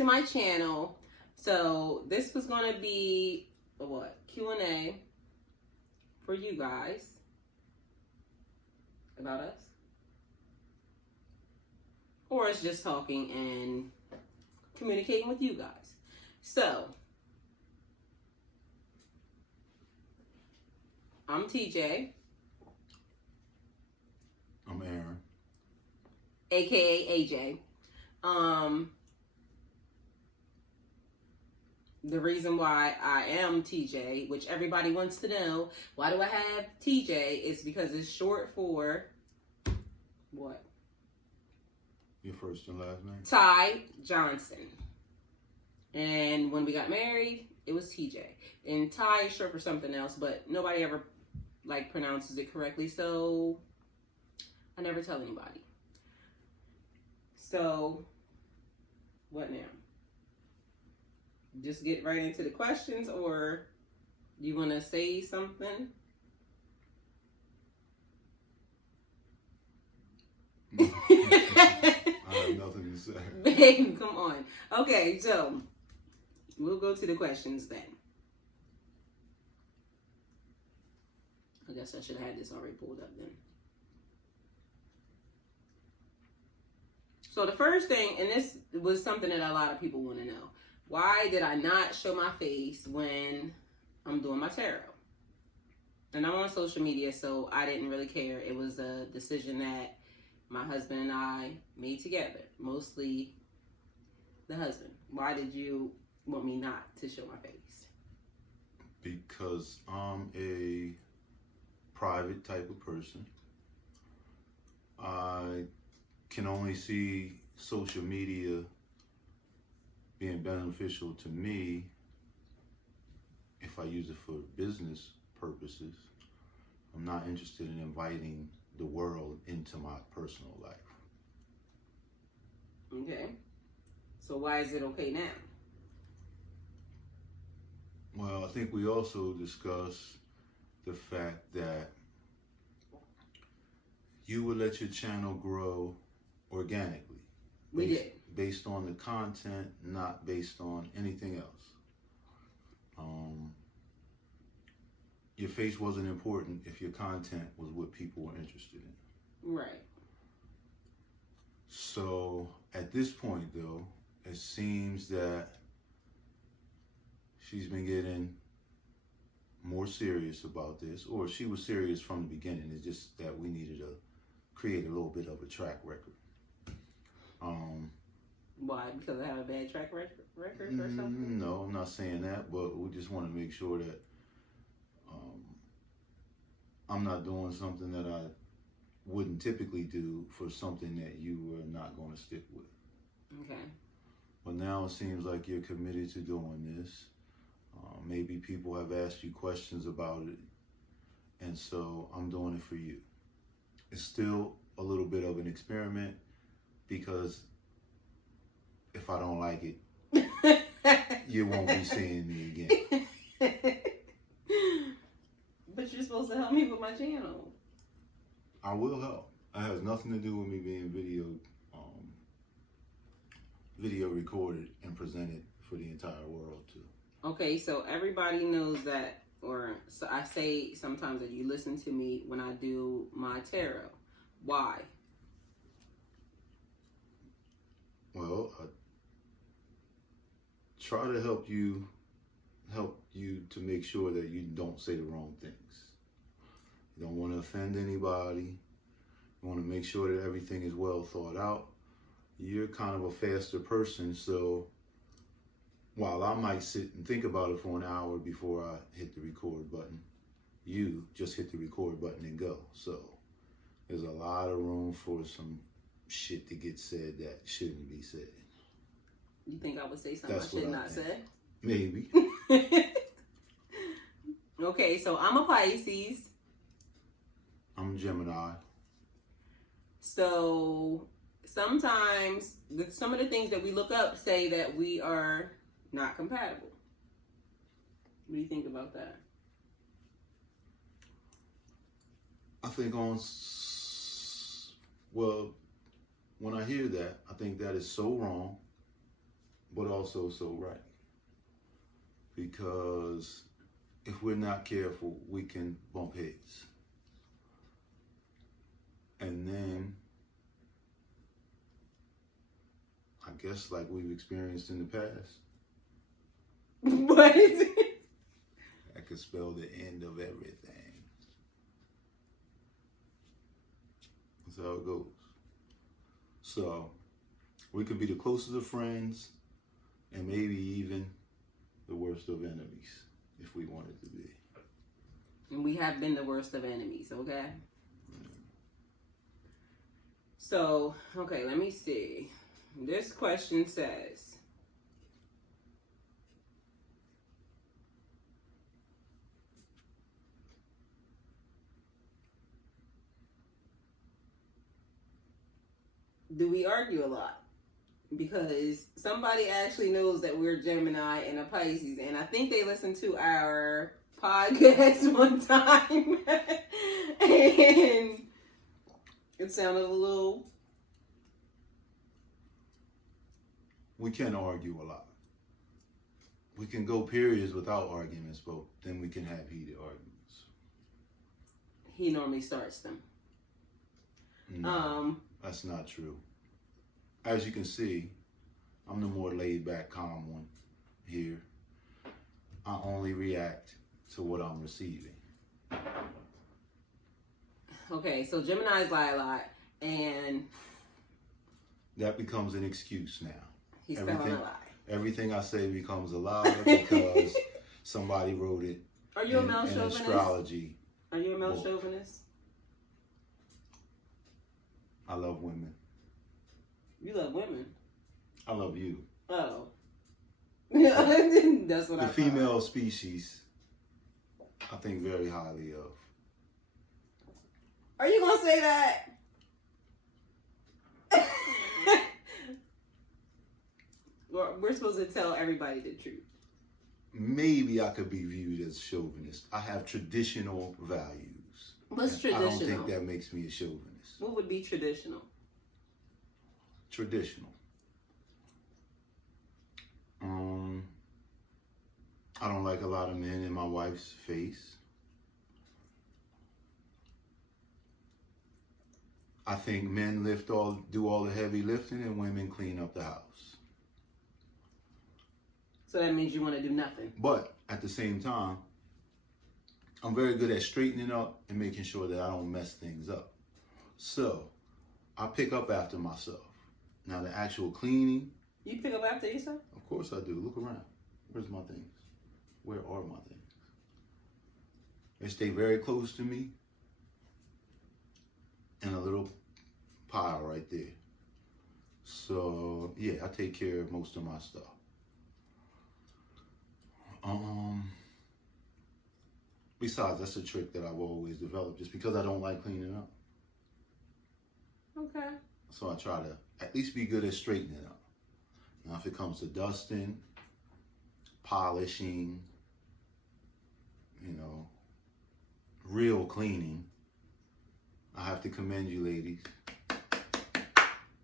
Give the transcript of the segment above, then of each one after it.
to my channel. So this was going to be a what? Q&A for you guys about us. Or it's just talking and communicating with you guys. So, I'm TJ. I'm Aaron. AKA AJ. The reason why I am TJ, which everybody wants to know, why do I have TJ, is because it's short for what? Your first and last name? Ty Johnson. And when we got married, it was TJ. And Ty is short for something else, but nobody ever pronounces it correctly, so I never tell anybody. So, what now? Just get right into the questions, or you want to say something? I have nothing to say. Babe, come on. Okay, so we'll go to the questions then. I guess I should have had this already pulled up then. So the first thing, and this was something that a lot of people want to know. Why did I not show my face when I'm doing my tarot? And I'm on social media, so I didn't really care. It was a decision that my husband and I made together. Mostly the husband. Why did you want me not to show my face? Because I'm a private type of person. I can only see social media being beneficial to me if I use it for business purposes. I'm not interested in inviting the world into my personal life. Okay. So why is it okay now? Well, I think we also discussed the fact that you would let your channel grow organically. We did. Based on the content, not based on anything else. Your face wasn't important if your content was what people were interested in. Right. So at this point, though, it seems that she's been getting more serious about this, or she was serious from the beginning. It's just that we needed to create a little bit of a track record. Why? Because I have a bad track record or something? No, I'm not saying that, but we just want to make sure that I'm not doing something that I wouldn't typically do for something that you were not going to stick with. Okay. But now it seems like you're committed to doing this. Maybe people have asked you questions about it, and so I'm doing it for you. It's still a little bit of an experiment because if I don't like it, you won't be seeing me again. But you're supposed to help me with my channel. I will help. It has nothing to do with me being video recorded and presented for the entire world too. Okay, so everybody knows that, or so I say sometimes that you listen to me when I do my tarot. Why? Well, I try to help you to make sure that you don't say the wrong things. You don't want to offend anybody. You want to make sure that everything is well thought out. You're kind of a faster person, so while I might sit and think about it for an hour before I hit the record button, you just hit the record button and go. So there's a lot of room for some shit to get said that shouldn't be said. You think I would say something I should not say? Maybe. Okay, so I'm a Pisces. I'm a Gemini. So sometimes some of the things that we look up say that we are not compatible. What do you think about that? I think well, when I hear that, I think that is so wrong. but also so right. Because if we're not careful, we can bump heads. And then, I guess like we've experienced in the past, What is it? that could spell the end of everything. That's how it goes. So, we could be the closest of friends and maybe even the worst of enemies if we wanted to be. And we have been the worst of enemies, okay? So, okay, let me see. This question says, do we argue a lot? Because somebody actually knows that we're Gemini and a Pisces, and I think they listened to our podcast one time, and it sounded a little... We can argue a lot. We can go periods without arguments, but then we can have heated arguments. He normally starts them. No, that's not true. As you can see, I'm the more laid back, calm one here. I only react to what I'm receiving. Okay, so Geminis lie a lot, and that becomes an excuse now. He's telling a lie. Everything I say becomes a lie because somebody wrote it. Are you a male in chauvinist? Astrology. Are you a male book. chauvinist? I love women. You love women. I love you. Oh. That's what I The female species, I think very highly of. Are you gonna say that? We're supposed to tell everybody the truth. Maybe I could be viewed as chauvinist. I have traditional values. What's traditional? I don't think that makes me a chauvinist. What would be traditional? Traditional. I don't like a lot of men in my wife's face. I think men do all the heavy lifting and women clean up the house. So that means you want to do nothing. But at the same time, I'm very good at straightening up and making sure that I don't mess things up. So I pick up after myself. Now the actual cleaning. You pick up after yourself? Of course I do. Look around. Where's my things? Where are my things? They stay very close to me in a little pile right there. So yeah, I take care of most of my stuff. Besides, that's a trick that I've always developed just because I don't like cleaning up. Okay. So I try to at least be good at straightening up. Now, if it comes to dusting, polishing, real cleaning, I have to commend you, ladies.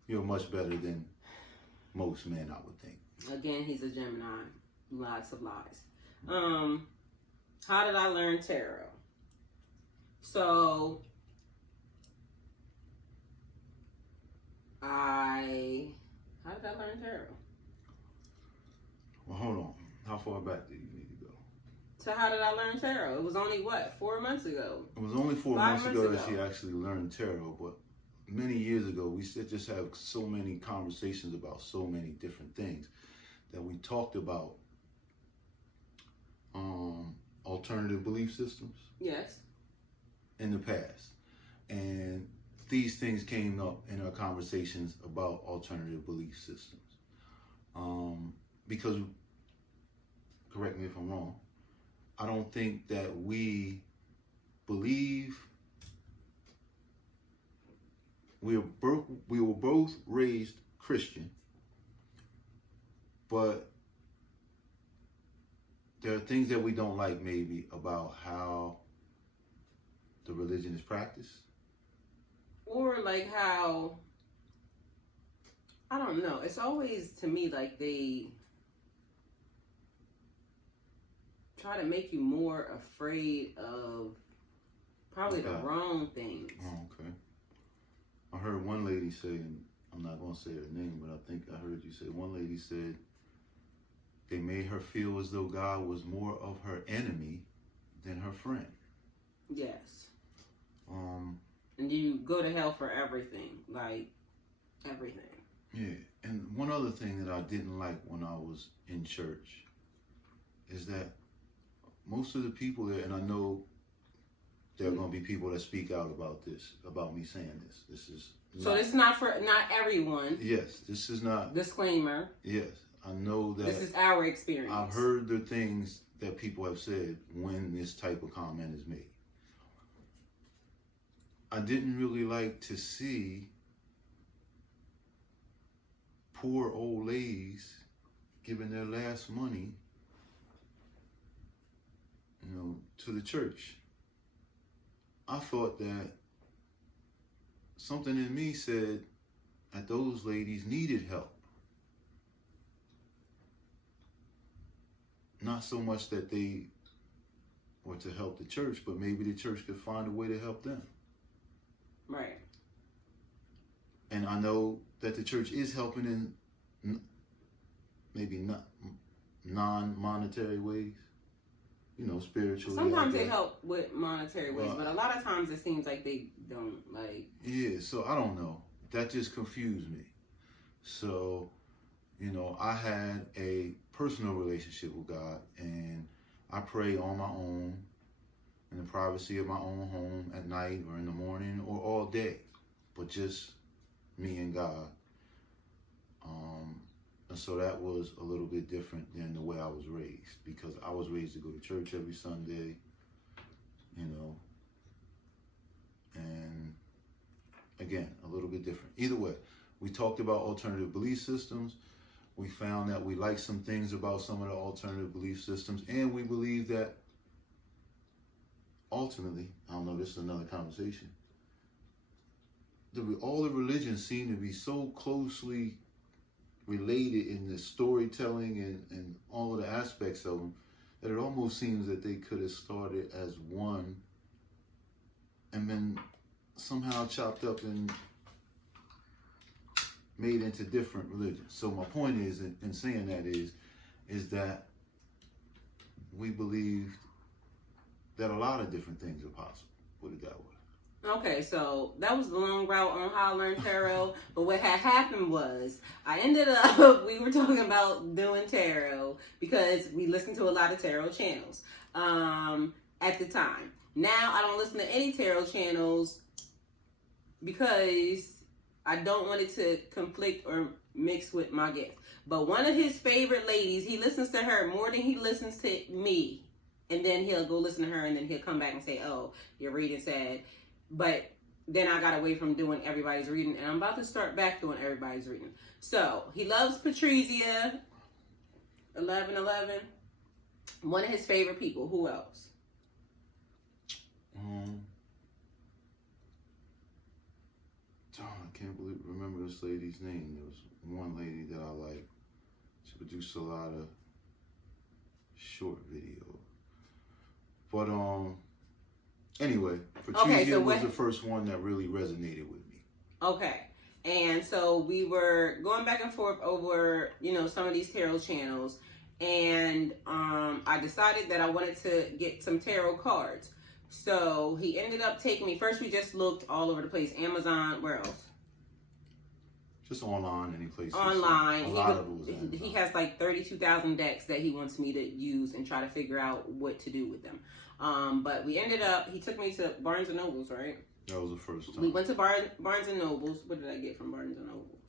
You're much better than most men, I would think. Again, he's a Gemini. Lots of lies. How did I learn tarot? So, how did I learn tarot? Well, hold on. How far back do you need to go? So how did I learn tarot? It was only, 4 months ago? It was only 4 5 months ago that months she ago. actually learned tarot, but many years ago, we just have so many conversations about so many different things that we talked about alternative belief systems. Yes. In the past. And these things came up in our conversations about alternative belief systems. Because, correct me if I'm wrong, I don't think that we believe we were both raised Christian, but there are things that we don't like maybe about how the religion is practiced. Or like how I don't know. It's always, to me, like they try to make you more afraid of probably the wrong things. Oh, okay. I heard one lady say, and I'm not going to say her name, but I think I heard you say, one lady said they made her feel as though God was more of her enemy than her friend. Yes. And you go to hell for everything, like everything. Yeah, and one other thing that I didn't like when I was in church is that most of the people there, and I know there are going to be people that speak out about this, about me saying this. This is so this is not for not everyone. Yes, this is not. Disclaimer. Yes, I know that. This is our experience. I've heard the things that people have said when this type of comment is made. I didn't really like to see poor old ladies giving their last money, to the church. I thought that something in me said that those ladies needed help. Not so much that they were to help the church, but maybe the church could find a way to help them. Right. And I know that the church is helping in maybe not non-monetary ways, spiritually. Sometimes they help with monetary ways, but a lot of times it seems like they don't, like. Yeah, so I don't know. That just confused me. So, I had a personal relationship with God, and I pray on my own, in the privacy of my own home at night or in the morning or all day, but just me and God. And so that was a little bit different than the way I was raised, because I was raised to go to church every Sunday, and again, a little bit different. Either way, we talked about alternative belief systems. We found that we like some things about some of the alternative belief systems, and we believe that ultimately, I don't know, this is another conversation, all the religions seem to be so closely related in the storytelling and all of the aspects of them that it almost seems that they could have started as one and then somehow chopped up and made into different religions. So my point is, in saying that is that we believed that a lot of different things are possible. Put it that way. Okay, so that was the long route on how I learned tarot. But what had happened was I ended up, we were talking about doing tarot because we listened to a lot of tarot channels at the time. Now I don't listen to any tarot channels because I don't want it to conflict or mix with my gift. But one of his favorite ladies, he listens to her more than he listens to me. And then he'll go listen to her and then he'll come back and say, oh, your reading said. But then I got away from doing everybody's reading, and I'm about to start back doing everybody's reading. So he loves Patrizia, 1111. One of his favorite people. Who else? I can't remember this lady's name. There was one lady that I liked. She produced a lot of short videos. But anyway, Patrizia was the first one that really resonated with me. Okay. And so we were going back and forth over, some of these tarot channels. And I decided that I wanted to get some tarot cards. So he ended up taking me. First, we just looked all over the place. Amazon, where else? Just online, any place. Online. A lot of it was Amazon. He has like 32,000 decks that he wants me to use and try to figure out what to do with them. But we ended up, he took me to Barnes & Nobles, right? That was the first time. We went to Barnes & Nobles. What did I get from Barnes & Nobles?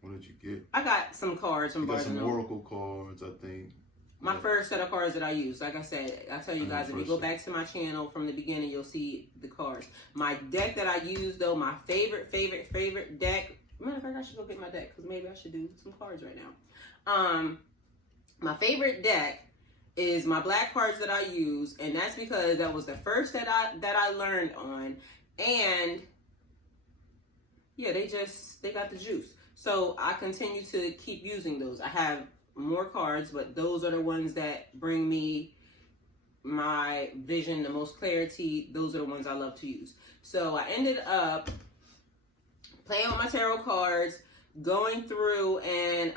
What did you get? I got some cards from Barnes & Nobles. Some Oracle cards, I think. My first set of cards that I used. Like I said, I tell you guys, if you go back to my channel from the beginning, you'll see the cards. My deck that I used, though, my favorite deck. Matter of fact, I should go get my deck because maybe I should do some cards right now. My favorite deck is my black cards that I use, and that's because that was the first that I learned on, and yeah, they got the juice. So I continue to keep using those. I have more cards, but those are the ones that bring me my vision the most clarity. Those are the ones I love to use. So I ended up playing with my tarot cards, going through, and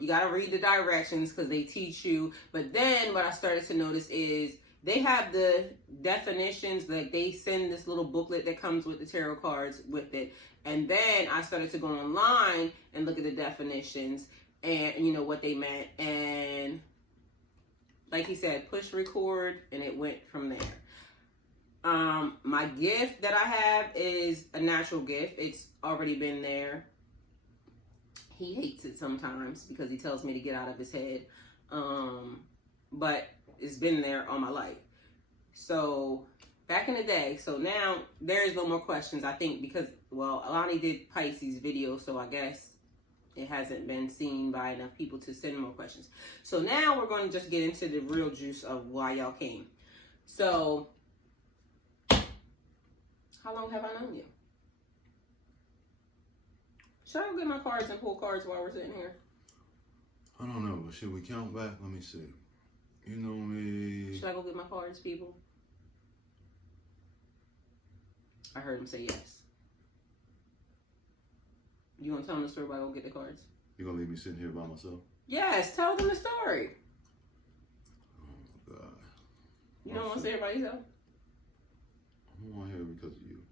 you got to read the directions because they teach you. But then what I started to notice is they have the definitions, like they send this little booklet that comes with the tarot cards with it. And then I started to go online and look at the definitions and, you know, what they meant. And like he said, push record, and it went from there. My gift that I have is a natural gift. It's already been there. He hates it sometimes because he tells me to get out of his head. But it's been there all my life. So back in the day, so now there is no more questions, I think, because, well, Alani did Pisces video, so I guess it hasn't been seen by enough people to send more questions. So now we're going to just get into the real juice of why y'all came. So, how long have I known you? Should I go get my cards and pull cards while we're sitting here? I don't know, but should we count back? Let me see. You know me. Should I go get my cards, people? I heard him say yes. You want to tell them the story while I go get the cards? You gonna leave me sitting here by myself? Yes, tell them the story. Oh, God. You don't want to say it by yourself? I don't want to hear it because of you.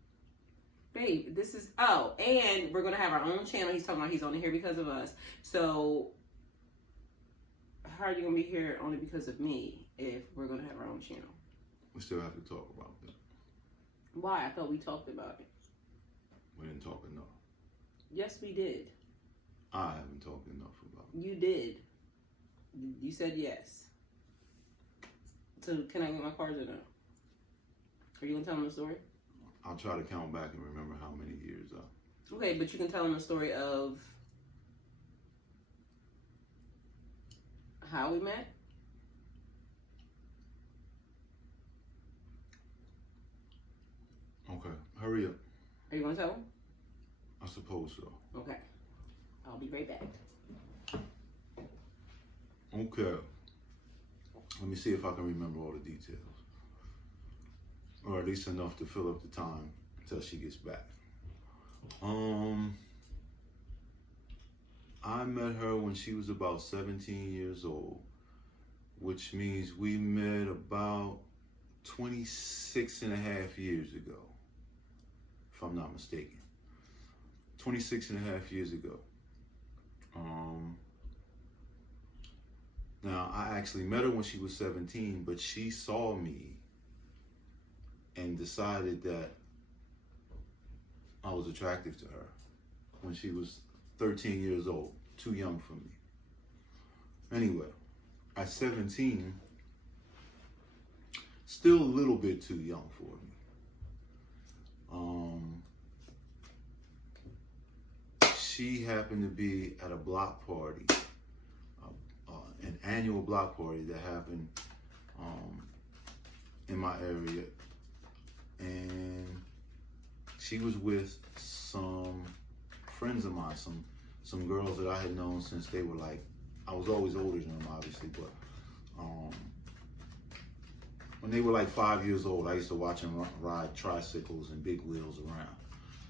Babe, this is, oh, and we're going to have our own channel. He's talking about he's only here because of us. So, how are you going to be here only because of me if we're going to have our own channel? We still have to talk about that. Why? I thought we talked about it. We didn't talk enough. Yes, we did. I haven't talked enough about it. You did. You said yes. So, can I get my cards or no? Are you going to tell them the story? I'll try to count back and remember how many years Okay, but you can tell them the story of how we met. Okay, hurry up. Are you going to tell them? I suppose so. Okay. I'll be right back. Okay. Let me see if I can remember all the details. Or at least enough to fill up the time until she gets back. I met her when she was about 17 years old, which means we met about 26 and a half years ago, if I'm not mistaken. 26 and a half years ago. Now, I actually met her when she was 17, but she saw me and decided that I was attractive to her when she was 13 years old, too young for me. Anyway, at 17, still a little bit too young for me. She happened to be at a block party, an annual block party that happened in my area. And she was with some friends of mine, some girls that I had known since they were like, I was always older than them, obviously, but when they were like 5 years old, I used to watch them ride tricycles and big wheels around.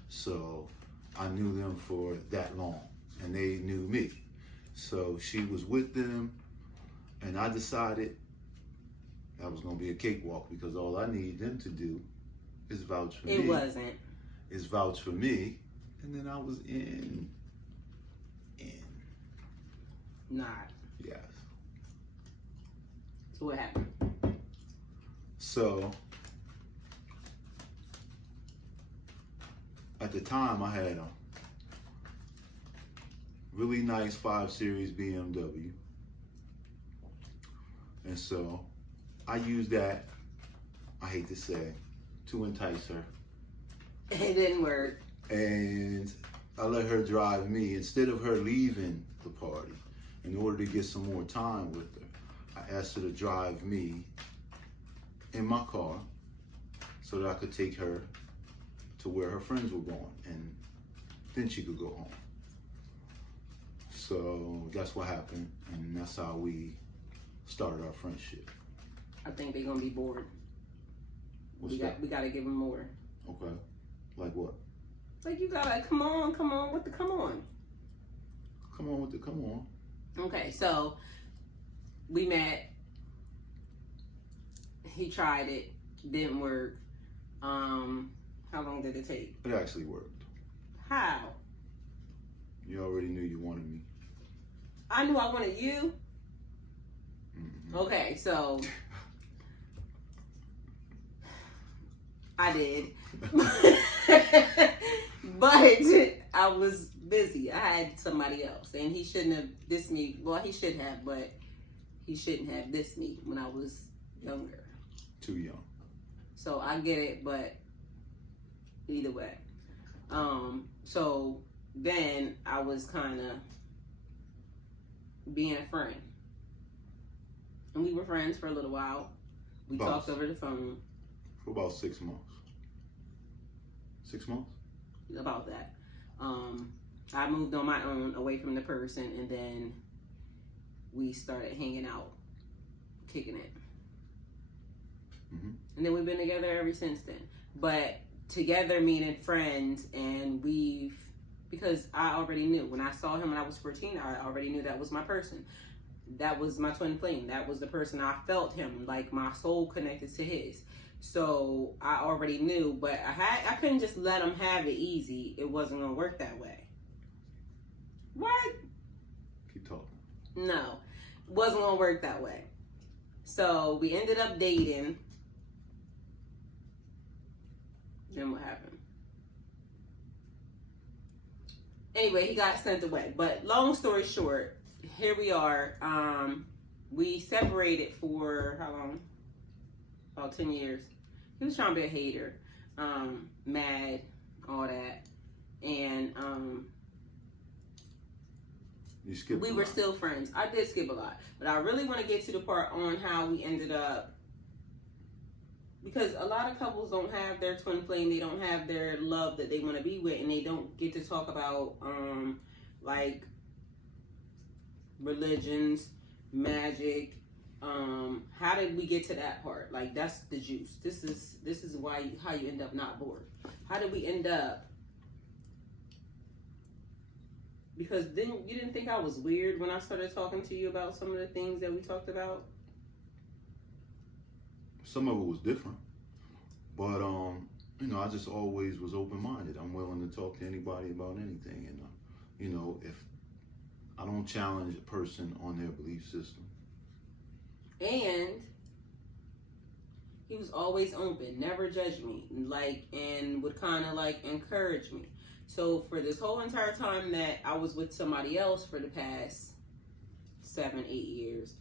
So I knew them for that long, and they knew me. So she was with them, and I decided that was going to be a cakewalk because all I need them to do is vouch for me. It wasn't. Is vouch for me, and then I was in. Not. Yes. So what happened? So at the time, I had a really nice 5 Series BMW, and so I used that, I hate to say, to entice her. It didn't work. And I let her drive me instead of her leaving the party. In order to get some more time with her, I asked her to drive me in my car so that I could take her to where her friends were going, and then she could go home. So that's what happened, and that's how we started our friendship. I think they're gonna be bored. What's that? We gotta give them more. Okay. Like what? Like you gotta come on with the come on. Come on with the come on. Okay, so we met. He tried it, didn't work. How long did it take? It actually worked. How? You already knew you wanted me. I knew I wanted you. Mm-hmm. Okay, so I did. But I was busy. I had somebody else. And he shouldn't have dissed me. Well, he should have, but he shouldn't have dissed me when I was younger. Too young. So I get it, but either way. So then I was kind of being a friend. And we were friends for a little while. We talked over the phone. For about 6 months. 6 months? About that. I moved on my own away from the person, and then we started hanging out, kicking it. Mm-hmm. And then we've been together ever since then. But together meaning friends, and because I already knew. When I saw him when I was 14, I already knew that was my person. That was my twin flame. That was the person I felt him, like my soul connected to his. So I already knew, but I couldn't just let him have it easy. It wasn't gonna work that way. What? Keep talking. No, it wasn't gonna work that way. So we ended up dating. Then what happened? Anyway, he got sent away. But long story short, here we are. We separated for how long? About 10 years. He was trying to be a hater, mad, all that. And you skipped we were still friends. I did skip a lot. But I really want to get to the part on how we ended up. Because a lot of couples don't have their twin flame. They don't have their love that they want to be with. And they don't get to talk about, like, religions, magic. How did we get to that part? Like, that's the juice. This is why how you end up not bored. How did we end up? Because then you didn't think I was weird when I started talking to you about some of the things that we talked about? Some of it was different, but I just always was open-minded. I'm willing to talk to anybody about anything, and if I don't challenge a person on their belief system. And he was always open, never judged me, and would kind of encourage me. So for this whole entire time that I was with somebody else for the past 7-8 years,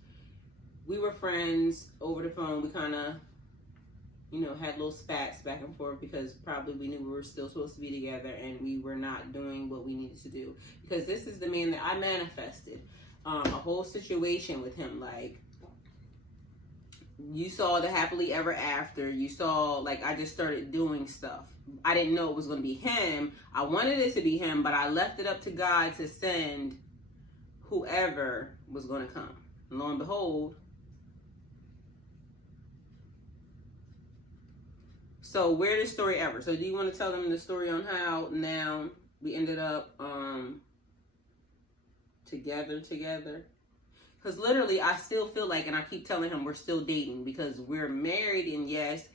we were friends over the phone. We kind of, had little spats back and forth because probably we knew we were still supposed to be together and we were not doing what we needed to do. Because this is the man that I manifested. A whole situation with him, you saw the happily ever after. You saw, I just started doing stuff. I didn't know it was going to be him. I wanted it to be him, but I left it up to God to send whoever was going to come. And lo and behold. So, weirdest story ever. So, do you want to tell them the story on how now we ended up together? Because literally, I still feel like, and I keep telling him we're still dating because we're married, and yes,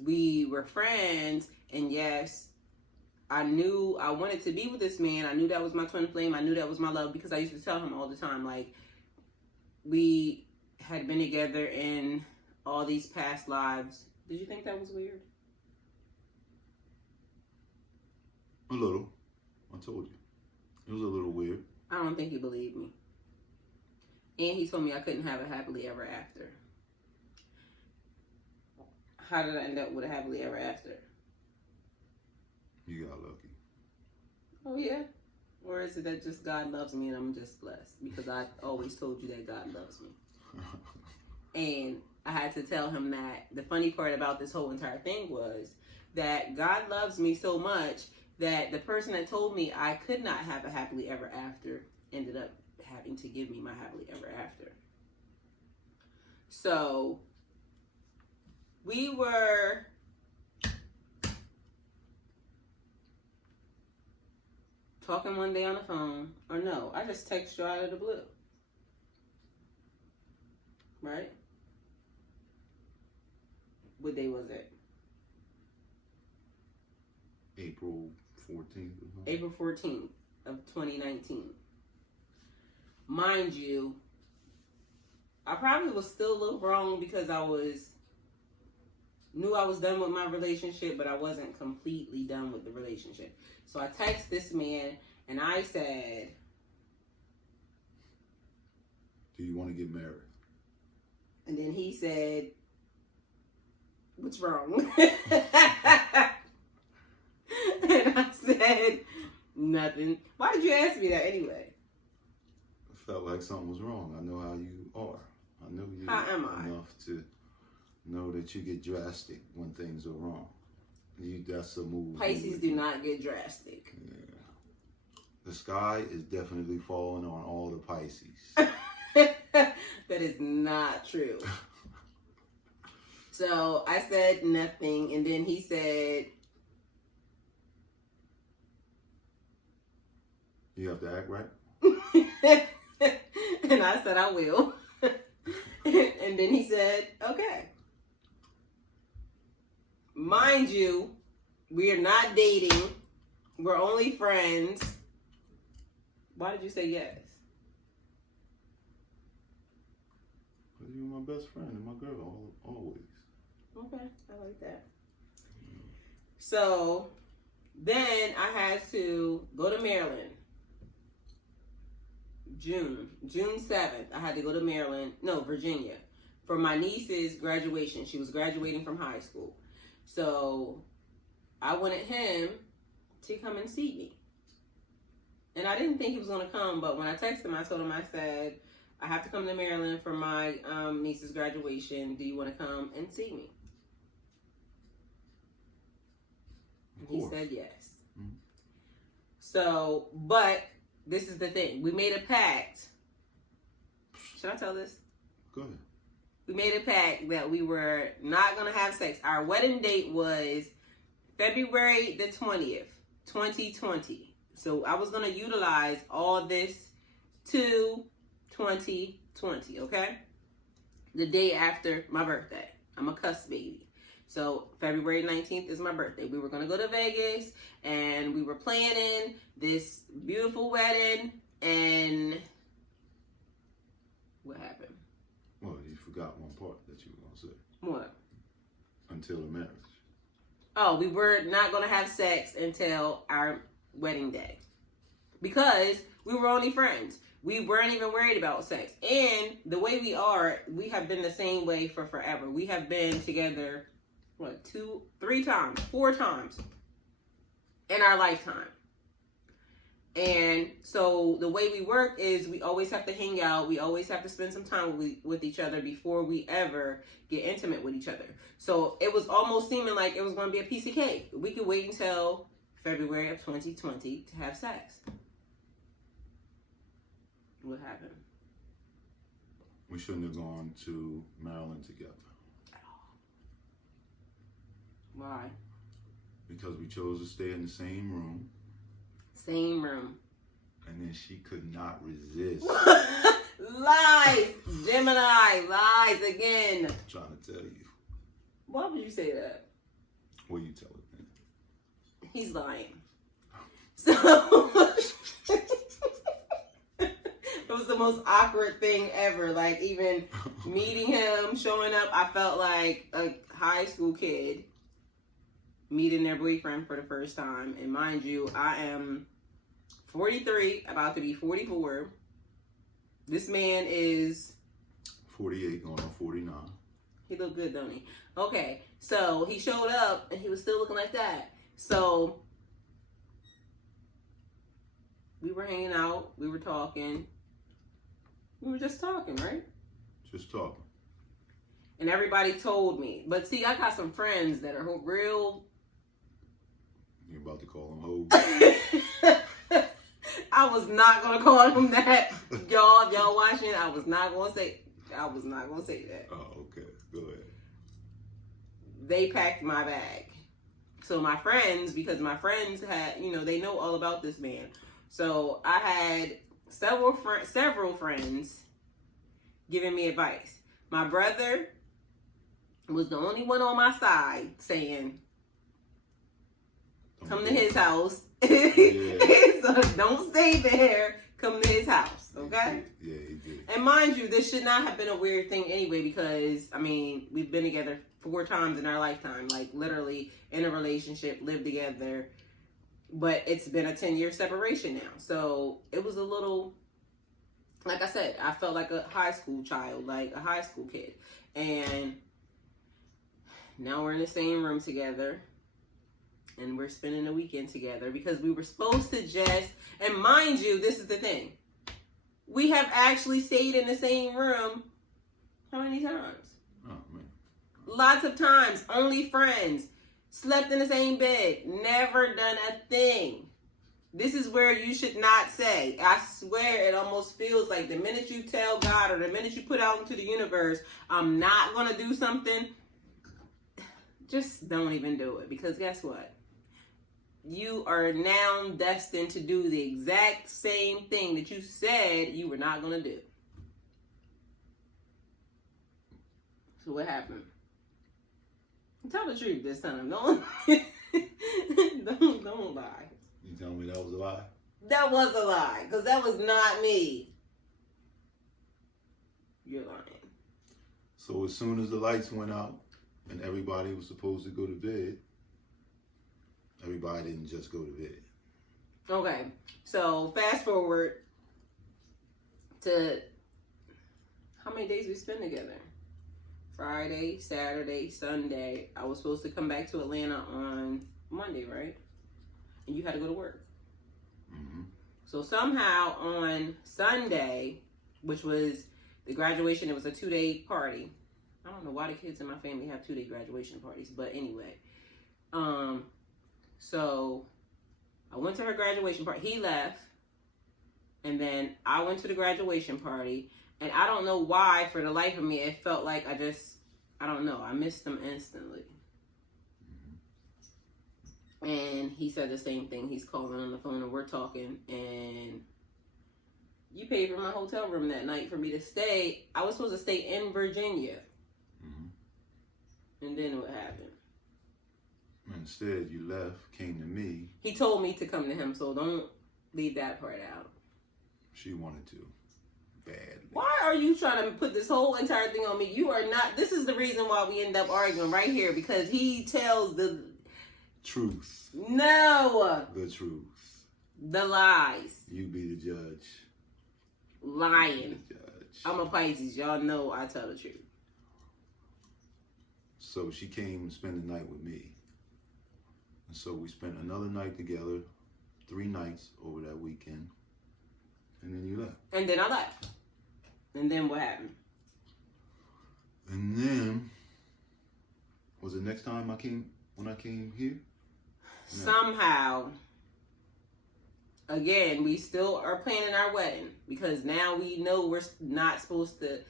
we were friends, and yes, I knew I wanted to be with this man. I knew that was my twin flame. I knew that was my love because I used to tell him all the time, we had been together in all these past lives. Did you think that was weird? A little. I told you. It was a little weird. I don't think he believed me. And he told me I couldn't have a happily ever after. How did I end up with a happily ever after? You got lucky. Oh, yeah? Or is it that just God loves me and I'm just blessed? Because I always told you that God loves me. And I had to tell him that the funny part about this whole entire thing was that God loves me so much that the person that told me I could not have a happily ever after ended up having to give me my happily ever after. So we were talking one day on the phone, or no, I just texted you out of the blue. Right? What day was it? April 14th. April 14th of 2019. Mind you, I probably was still a little wrong because knew I was done with my relationship, but I wasn't completely done with the relationship. So I texted this man and I said, do you want to get married? And then he said, what's wrong? And I said, nothing. Why did you ask me that anyway? I felt like something was wrong. I know how you are. I know you enough to know that you get drastic when things are wrong. That's a move. Pisces do not get drastic. Yeah. The sky is definitely falling on all the Pisces. That is not true. So I said nothing, and then he said, you have to act right? and I said, I will. And then he said, okay. Mind you, we are not dating. We're only friends. Why did you say yes? Because you're my best friend and my girl, always. Okay, I like that. So then I had to go to Maryland. June 7th, I had to go to Virginia, for my niece's graduation. She was graduating from high school. So I wanted him to come and see me. And I didn't think he was going to come, but when I texted him, I told him, I said, I have to come to Maryland for my niece's graduation. Do you want to come and see me? He said yes. Mm-hmm. So, but this is the thing. We made a pact. Should I tell this? Go ahead. We made a pact that we were not going to have sex. Our wedding date was February the 20th, 2020. So I was going to utilize all this to 2020, okay? The day after my birthday. I'm a cusp baby. So February 19th is my birthday. We were going to go to Vegas and we were planning this beautiful wedding, and what happened? Well, you forgot one part that you were going to say. What? Until the marriage. Oh, we were not going to have sex until our wedding day because we were only friends. We weren't even worried about sex. And the way we are, we have been the same way for forever. We have been together, 2, 3 times, 4 times in our lifetime. And so the way we work is we always have to hang out. We always have to spend some time with each other before we ever get intimate with each other. So it was almost seeming like it was going to be a piece of cake. We could wait until February of 2020 to have sex. What happened? We shouldn't have gone to Maryland together. Why? Because we chose to stay in the same room. Same room. And then she could not resist. Lies! Gemini, lies again. I'm trying to tell you. Why would you say that? Well, you tell it then. He's lying. So it was the most awkward thing ever. Like, even meeting him, showing up, I felt like a high school kid meeting their boyfriend for the first time. And mind you, I am 43, about to be 44. This man is 48 going on 49. He looked good, don't he? Okay, so he showed up and he was still looking like that. So we were hanging out, we were talking. We were just talking, right? Just talking. And everybody told me. But see, I got some friends that are You're about to call them hoes. I was not gonna call him that. Y'all, if y'all watching, I was not gonna say that. Oh, okay. Go ahead. They packed my bag. So my friends, because my friends had, they know all about this man. So I had several friends giving me advice. My brother was the only one on my side saying, come to his house. Yeah. So don't stay there. Come to his house, okay? Yeah, he did. And mind you, this should not have been a weird thing anyway, because, we've been together 4 times in our lifetime, like literally in a relationship, lived together. But it's been a 10-year separation now. So it was a little, like I said, I felt like a high school child, like a high school kid. And now we're in the same room together. And we're spending the weekend together because we were supposed to just, and mind you, this is the thing. We have actually stayed in the same room how many times? Oh, man. Lots of times. Only friends. Slept in the same bed. Never done a thing. This is where you should not say. I swear it almost feels like the minute you tell God or the minute you put out into the universe, I'm not going to do something, just don't even do it. Because guess what? You are now destined to do the exact same thing that you said you were not going to do. So what happened? Tell the truth this time. Don't lie. You telling me that was a lie? That was a lie, because that was not me. You're lying. So as soon as the lights went out and everybody was supposed to go to bed, everybody didn't just go to bed. Okay, so fast forward to how many days we spend together? Friday, Saturday, Sunday. I was supposed to come back to Atlanta on Monday, right? And you had to go to work. Mm-hmm. So somehow on Sunday, which was the graduation, it was a 2-day party. I don't know why the kids in my family have 2-day graduation parties, but anyway. So I went to her graduation party. He left. And then I went to the graduation party. And I don't know why, for the life of me, it felt like I don't know, I missed him instantly. And he said the same thing. He's calling on the phone and we're talking. And you paid for my hotel room that night for me to stay. I was supposed to stay in Virginia. Mm-hmm. And then what happened? Instead, you left, came to me. He told me to come to him, so don't leave that part out. She wanted to. Badly. Why are you trying to put this whole entire thing on me? You are not. This is the reason why we end up arguing right here, because he tells the truth. No. The truth. The lies. You be the judge. Lying. The judge. I'm a Pisces. Y'all know I tell the truth. So she came and spent the night with me. And so we spent another night together, 3 nights over that weekend. And then you left. And then I left. And then what happened? And then, was it next time when I came here? No. Somehow, again, we still are planning our wedding, because now we know we're not supposed to,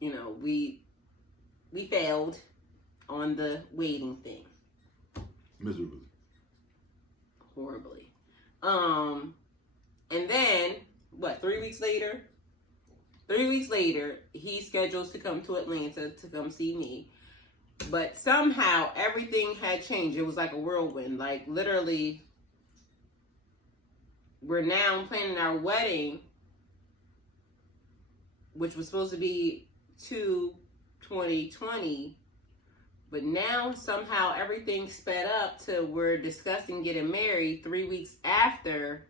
we failed on the waiting thing. Miserably. Horribly. And then, 3 weeks later? 3 weeks later, he schedules to come to Atlanta to come see me. But somehow, everything had changed. It was like a whirlwind. Like, literally, we're now planning our wedding, which was supposed to be 2020. But now, somehow, everything sped up to we're discussing getting married 3 weeks after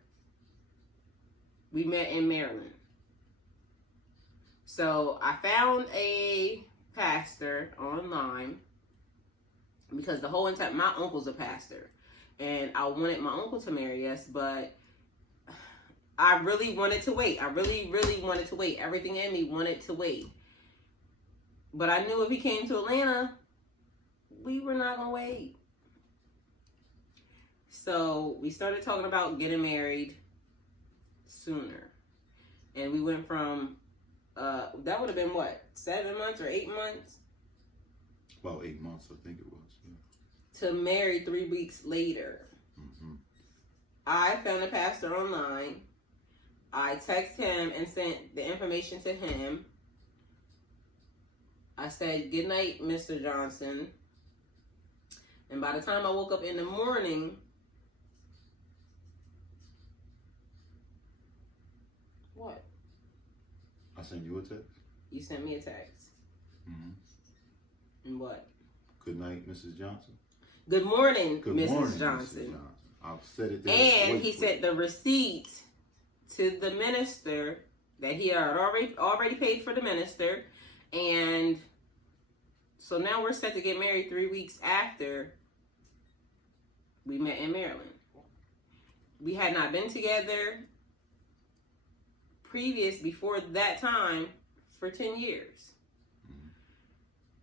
we met in Maryland. So I found a pastor online, because the whole entire, my uncle's a pastor, and I wanted my uncle to marry us, but I really wanted to wait. I really, really wanted to wait. Everything in me wanted to wait. But I knew if he came to Atlanta, we were not going to wait. So we started talking about getting married. sooner. And we went from, that would have been what, 7 months or 8 months? About 8 months, I think it was. To married 3 weeks later. Mm-hmm. I found a pastor online. I texted him and sent the information to him. I said, "Good night, Mr. Johnson." And by the time I woke up in the morning, what? I sent you a text. You sent me a text. Mm-hmm. And what? Good night, Mrs. Johnson. Good morning, Good Mrs. morning, Johnson. Mrs. Johnson. I've said it there. And he sent the receipt to the minister that he had already paid for the minister. And so now we're set to get married 3 weeks after we met in Maryland. We had not been together before that time for 10 years. Mm-hmm.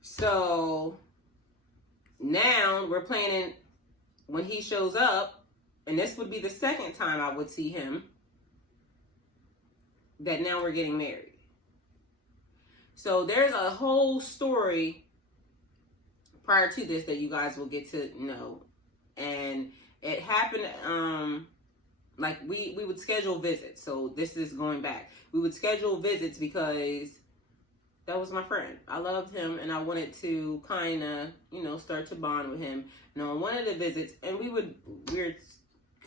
So now we're planning when he shows up, and this would be the second time I would see him, that now we're getting married. So there's a whole story prior to this that you guys will get to know. And it happened, like we would schedule visits. So this is going back. We would schedule visits because that was my friend. I loved him and I wanted to kind of, start to bond with him. And on one of the visits, and we're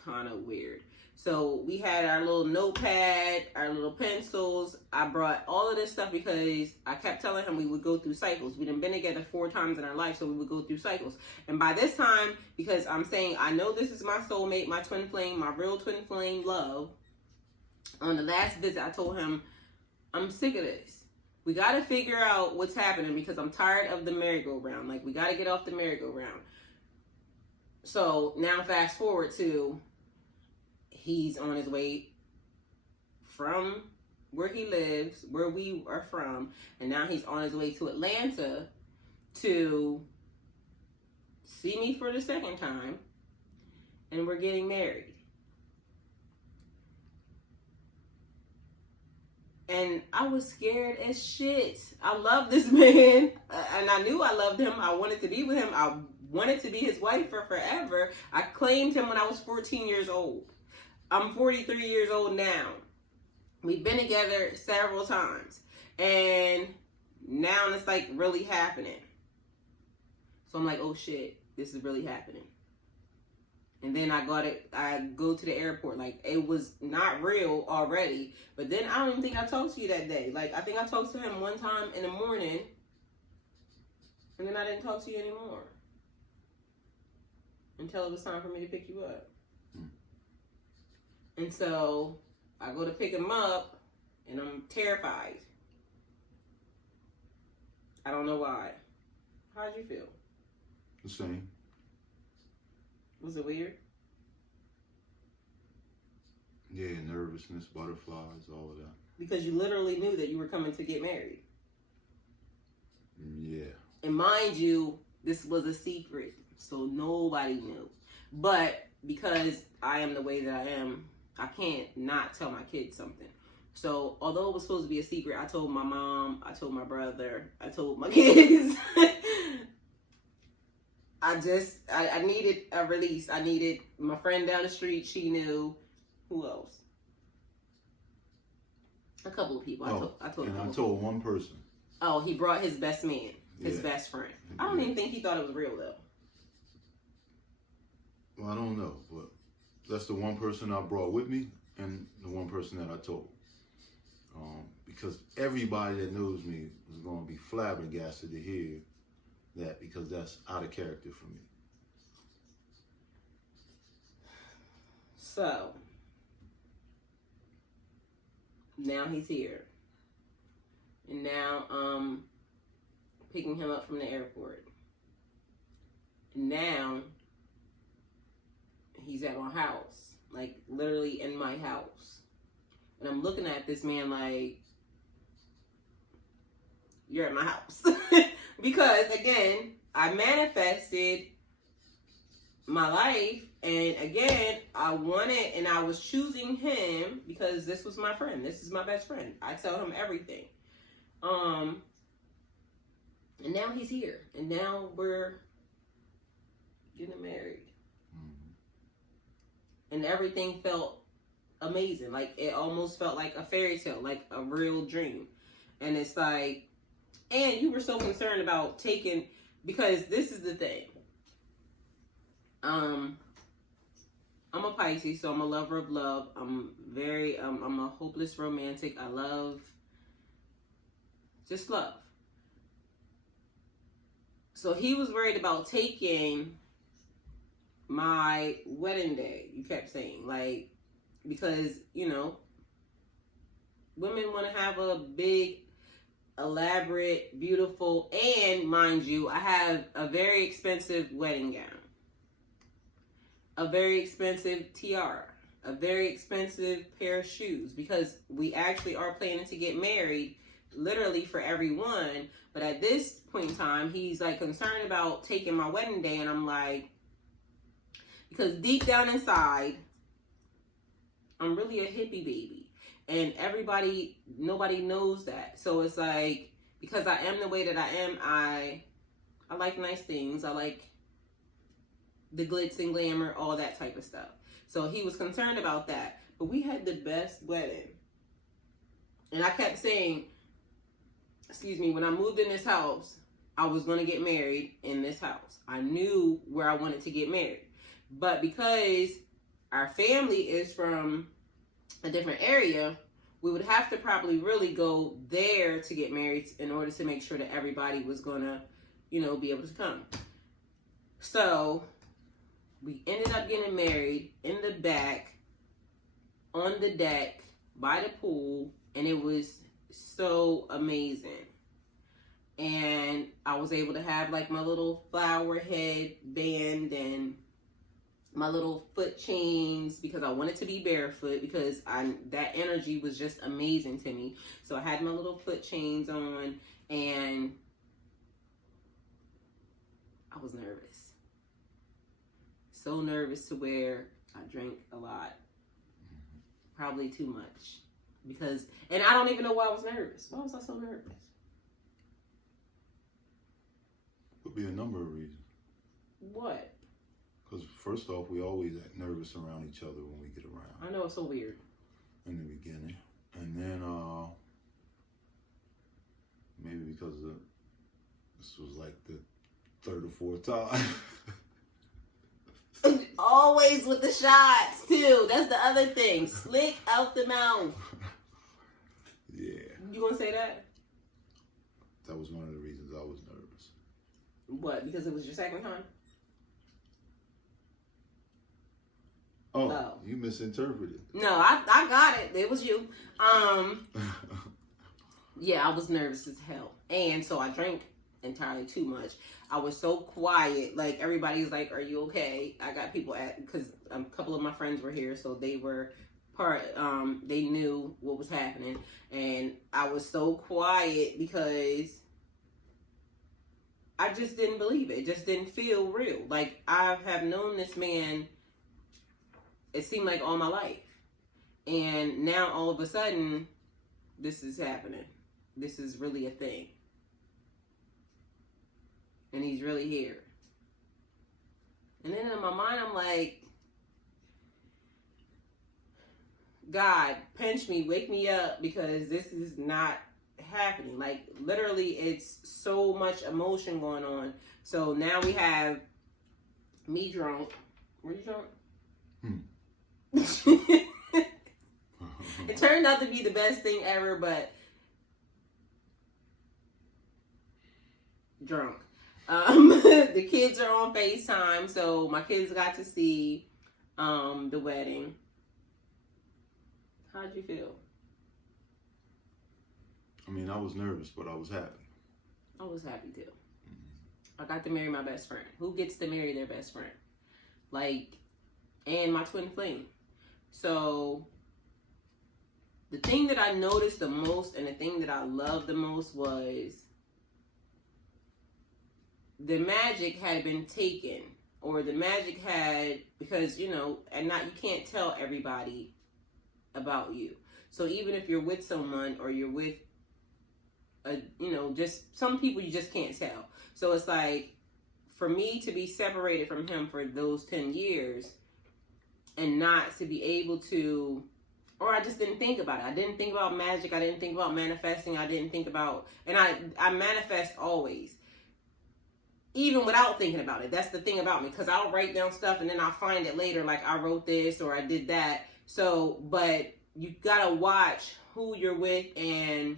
kind of weird. So we had our little notepad, our little pencils. I brought all of this stuff because I kept telling him we would go through cycles. We'd been together 4 times in our life, so we would go through cycles. And by this time, because I'm saying I know this is my soulmate, my twin flame, my real twin flame love, on the last visit, I told him, I'm sick of this. We got to figure out what's happening because I'm tired of the merry-go-round. Like, we got to get off the merry-go-round. So now fast forward to he's on his way from where he lives, where we are from, and now he's on his way to Atlanta to see me for the second time, and we're getting married. And I was scared as shit. I love this man, and I knew I loved him. I wanted to be with him. I wanted to be his wife for forever. I claimed him when I was 14 years old. I'm 43 years old now. We've been together several times. And now it's like really happening. So I'm like, oh shit, this is really happening. And then I go to the airport. Like, it was not real already. But then I don't even think I talked to you that day. Like, I think I talked to him one time in the morning. And then I didn't talk to you anymore. Until it was time for me to pick you up. And so I go to pick him up, and I'm terrified. I don't know why. How'd you feel? The same. Was it weird? Yeah, nervousness, butterflies, all of that. Because you literally knew that you were coming to get married. Yeah. And mind you, this was a secret, so nobody knew. But because I am the way that I am, I can't not tell my kids something. So although it was supposed to be a secret, I told my mom, I told my brother, I told my kids. I needed a release. I needed my friend down the street. She knew. Who else? A couple of people. I told one person. Oh, he brought his best man, his best friend. I don't even think he thought it was real though. Well, I don't know, but that's the one person I brought with me and the one person that I told. Because everybody that knows me is going to be flabbergasted to hear that, because that's out of character for me. So, now he's here. And now picking him up from the airport. And now he's at my house, like literally in my house. And I'm looking at this man like, you're at my house. Because again, I manifested my life. And again, I wanted, and I was choosing him because this was my friend. This is my best friend. I tell him everything. And now he's here. And now we're getting married. And everything felt amazing. Like, it almost felt like a fairy tale, like a real dream. And it's like, and you were so concerned about taking, because this is the thing. I'm a Pisces, so I'm a lover of love. I'm a hopeless romantic. I love, just love. So he was worried about taking my wedding day, you kept saying, like, because, you know, women want to have a big, elaborate, beautiful, and mind you, I have a very expensive wedding gown, a very expensive tiara, a very expensive pair of shoes, because we actually are planning to get married literally for everyone. But at this point in time, he's like concerned about taking my wedding day, and I'm like, because deep down inside, I'm really a hippie baby. And nobody knows that. So it's like, because I am the way that I am, I like nice things. I like the glitz and glamour, all that type of stuff. So he was concerned about that. But we had the best wedding. And I kept saying, when I moved in this house, I was going to get married in this house. I knew where I wanted to get married. But because our family is from a different area, we would have to probably really go there to get married in order to make sure that everybody was going to, you know, be able to come. So we ended up getting married in the back, on the deck, by the pool, and it was so amazing. And I was able to have like my little flower head band and my little foot chains, because I wanted to be barefoot, because that energy was just amazing to me. So I had my little foot chains on, and I was nervous. So nervous to where I drank a lot. Probably too much. And I don't even know why I was nervous. Why was I so nervous? Could be a number of reasons. What? Because first off, we always act nervous around each other when we get around. I know, it's so weird. In the beginning. And then, maybe because this was like the third or fourth time. Always with the shots, too. That's the other thing. Slick out the mouth. Yeah. You gonna say that? That was one of the reasons I was nervous. What? Because it was your second time? Oh, you misinterpreted. No, I got it. It was you. Yeah, I was nervous as hell. And so I drank entirely too much. I was so quiet. Like, everybody's like, are you okay? I got people because a couple of my friends were here, so they were they knew what was happening. And I was so quiet because I just didn't believe it. It just didn't feel real. Like, I have known this man, it seemed like all my life. And now all of a sudden, this is happening. This is really a thing. And he's really here. And then in my mind, I'm like, God, pinch me, wake me up, because this is not happening. Like, literally, it's so much emotion going on. So now we have me drunk. Were you drunk? It turned out to be the best thing ever, but drunk. The kids are on FaceTime, so my kids got to see the wedding. How'd you feel? I mean, I was nervous, but I was happy. I was happy too. I got to marry my best friend. Who gets to marry their best friend? Like, and my twin flame. So the thing that I noticed the most and the thing that I loved the most was the magic had been taken or the magic had, because, you know, and not, you can't tell everybody about you. So even if you're with someone or you're with a, you know, just some people you just can't tell. So it's like, for me to be separated from him for those 10 years and not to be able to, or I just didn't think about it. I didn't think about magic. I didn't think about manifesting. I didn't think about, and I manifest always, even without thinking about it. That's the thing about me, because I'll write down stuff and then I'll find it later, like I wrote this or I did that. So, but you gotta watch who you're with, and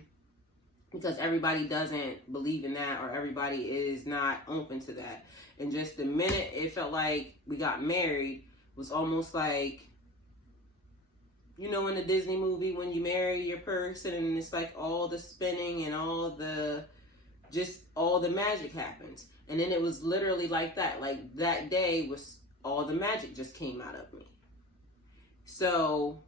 because everybody doesn't believe in that, or everybody is not open to that. And just the minute it felt like we got married was almost like, you know, in the Disney movie when you marry your person and it's like all the spinning and all the magic happens. And then it was literally like that. Like that day was all the magic just came out of me. So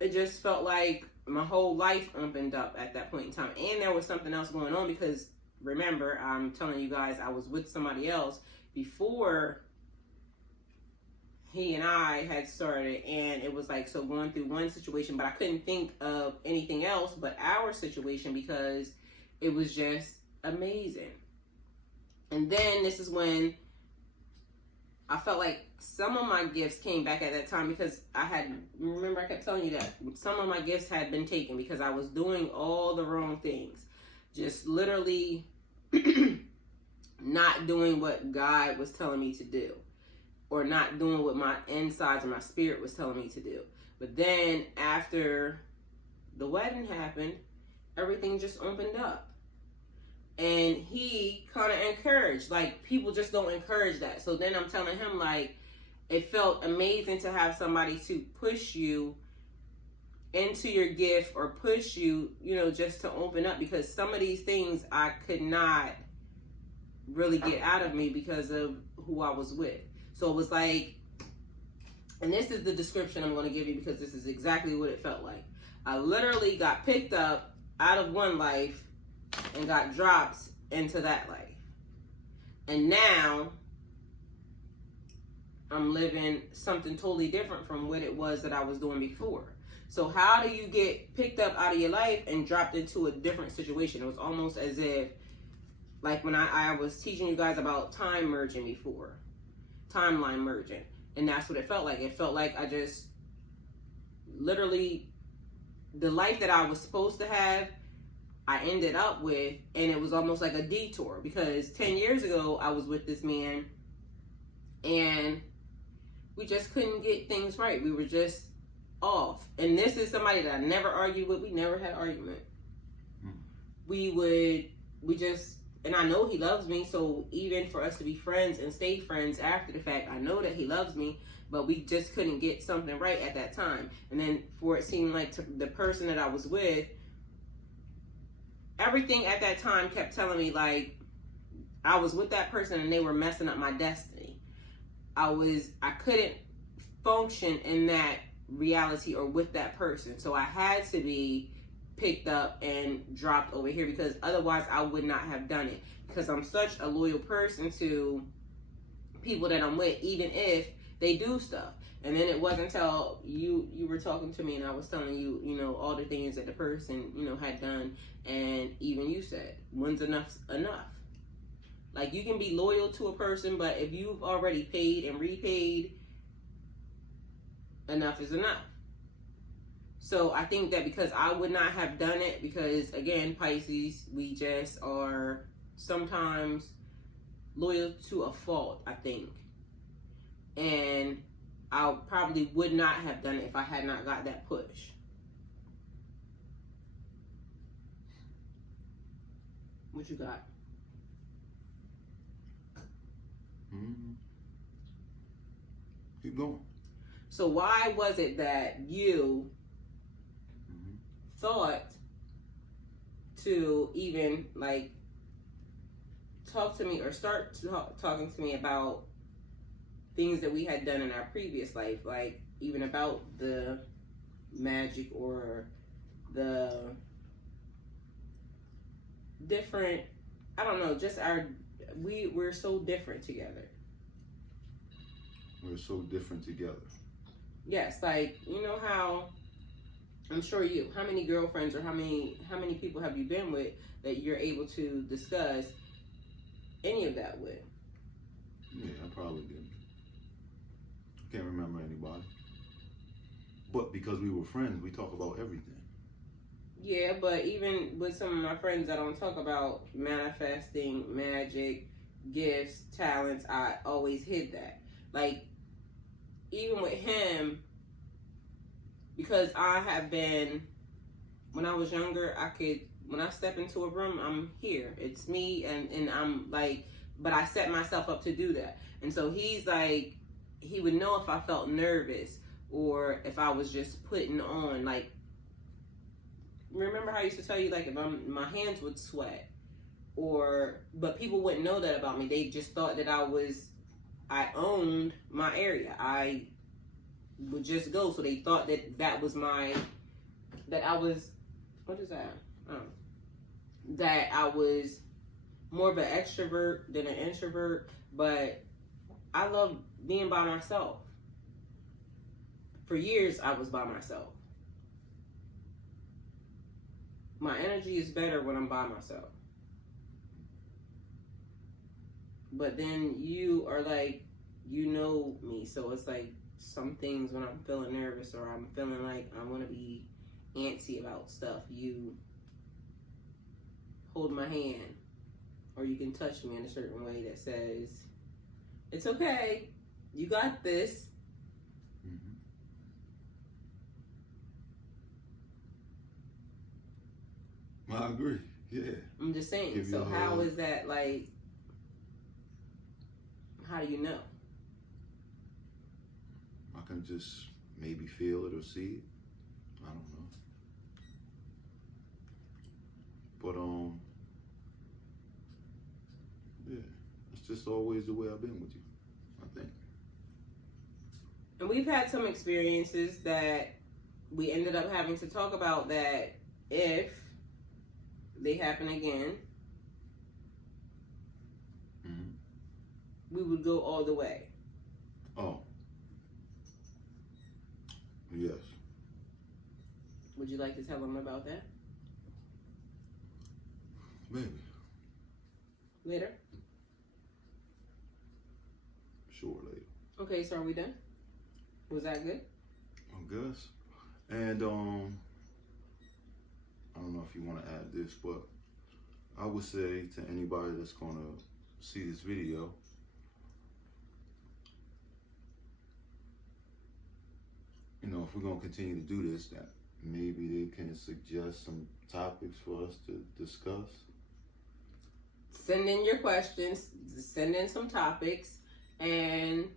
it just felt like my whole life opened up at that point in time. And there was something else going on, because remember, I'm telling you guys, I was with somebody else before he and I had started, and it was like, so going through one situation, but I couldn't think of anything else but our situation, because it was just amazing. And then this is when I felt like some of my gifts came back at that time, because remember I kept telling you that some of my gifts had been taken because I was doing all the wrong things. Just literally not doing what God was telling me to do, or not doing what my insides or my spirit was telling me to do. But then after the wedding happened, everything just opened up. And he kind of encouraged, like, people just don't encourage that. So then I'm telling him, like, it felt amazing to have somebody to push you into your gift, or push you, you know, just to open up, because some of these things I could not really get out of me because of who I was with. So it was like, and this is the description I'm going to give you, because this is exactly what it felt like. I literally got picked up out of one life and got dropped into that life. And now I'm living something totally different from what it was that I was doing before. So how do you get picked up out of your life and dropped into a different situation? It was almost as if, like when I was teaching you guys about time merging before, timeline merging. And that's what it felt like. It felt like I just literally, the life that I was supposed to have, I ended up with, and it was almost like a detour, because 10 years ago I was with this man and we just couldn't get things right. We were just off. And this is somebody that I never argued with. We never had argument. And I know he loves me, so even for us to be friends and stay friends after the fact, I know that he loves me, but we just couldn't get something right at that time. And then for it seemed like the person that I was with, everything at that time kept telling me, like, I was with that person and they were messing up my destiny. I couldn't function in that reality or with that person. So I had to be picked up and dropped over here, because otherwise I would not have done it, because I'm such a loyal person to people that I'm with, even if they do stuff. And then it wasn't until you were talking to me and I was telling you, you know, all the things that the person, you know, had done, and even you said, when's enough? Like, you can be loyal to a person, but if you've already paid and repaid, enough is enough. So I think that because I would not have done it, because again, Pisces, we just are sometimes loyal to a fault, I think. And I probably would not have done it if I had not got that push. What you got? Mm-hmm. Keep going. So why was it that you thought to even, like, talk to me or start talking to me about things that we had done in our previous life, like even about the magic or the different, I don't know, just our we're so different together. We're so different together. Yes, like, you know how, I'm sure how many girlfriends or how many people have you been with that you're able to discuss any of that with? Yeah, I probably didn't. Can't remember anybody. But because we were friends, we talk about everything. Yeah, but even with some of my friends, I don't talk about manifesting, magic, gifts, talents. I always hid that. Like, even with him, because I have been, when I was younger, when I step into a room, I'm here. It's me, and I'm like, but I set myself up to do that. And so he's like, he would know if I felt nervous or if I was just putting on, like, remember how I used to tell you, like, if my hands would sweat, but people wouldn't know that about me. They just thought that I owned my area. I would just go. So they thought that was that I was, what is that? That I was more of an extrovert than an introvert, but I love being by myself. For years, I was by myself. My energy is better when I'm by myself. But then you are like, you know me, so it's like some things when I'm feeling nervous or I'm feeling like I want to be antsy about stuff, you hold my hand, or you can touch me in a certain way that says, it's okay, you got this. I agree. Yeah. I'm just saying. So how is that, like, how do you know? I can just maybe feel it or see it. I don't know. But yeah, it's just always the way I've been with you, I think. And we've had some experiences that we ended up having to talk about that if they happen again, we would go all the way. Oh. Yes. Would you like to tell them about that? Maybe. Later? Sure, later. Okay, so are we done? Was that good? I guess. And I don't know if you want to add this, but I would say to anybody that's going to see this video, you know, if we're going to continue to do this, that maybe they can suggest some topics for us to discuss. Send in your questions, send in some topics, and...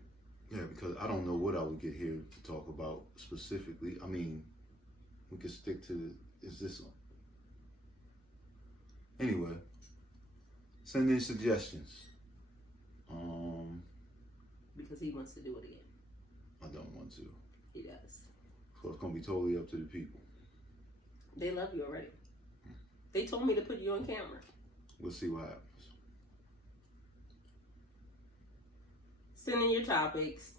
Yeah, because I don't know what I would get here to talk about specifically. I mean, we could stick to, is this... Anyway, send in suggestions. Because he wants to do it again. I don't want to. He does. So it's going to be totally up to the people. They love you already. They told me to put you on camera. We'll see what happens. Send in your topics.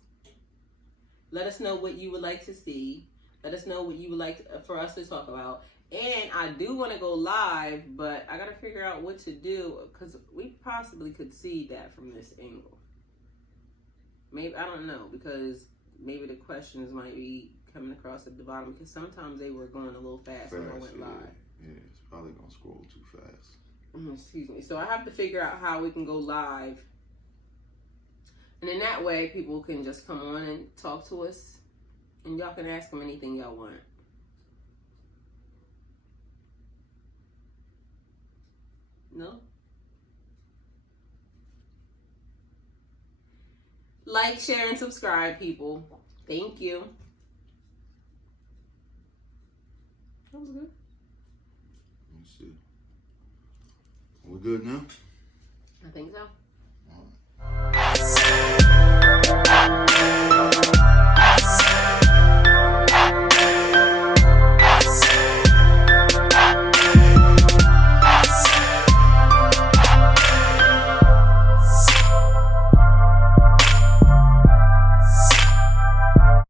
Let us know what you would like to see. Let us know what you would like for us to talk about. And I do want to go live, but I got to figure out what to do because we possibly could see that from this angle. Maybe, I don't know, because maybe the questions might be coming across at the bottom because sometimes they were going a little fast when I went live. Yeah, it's probably going to scroll too fast. Excuse me. So I have to figure out how we can go live. And in that way, people can just come on and talk to us. And y'all can ask them anything y'all want. No? Like, share, and subscribe, people. Thank you. That was good. Let's see. We're good now? I think so. All right.